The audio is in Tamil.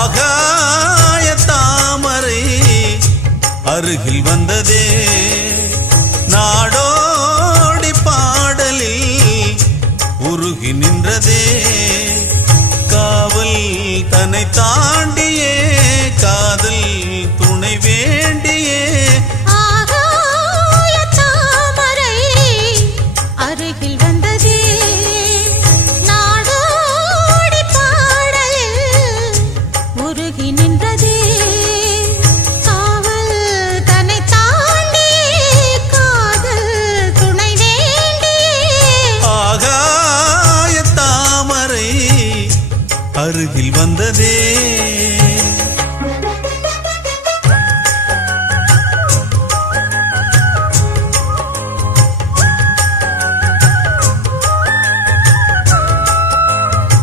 ஆகாய தாமரை அருகில் வந்ததே நாடோடி பாடலில் உருகி நின்றதே காவல் தன்னை தாண்டியே காதல் துணை வேண்டியே ஆகாய தாமரை அருகில் வந்ததே நாடோடி பாடலில் உருகி நின்றதே காவல் தன்னை தாண்டியே காதல் துணை வேண்டியே ஆகாய தாமரை அருகில் வந்ததே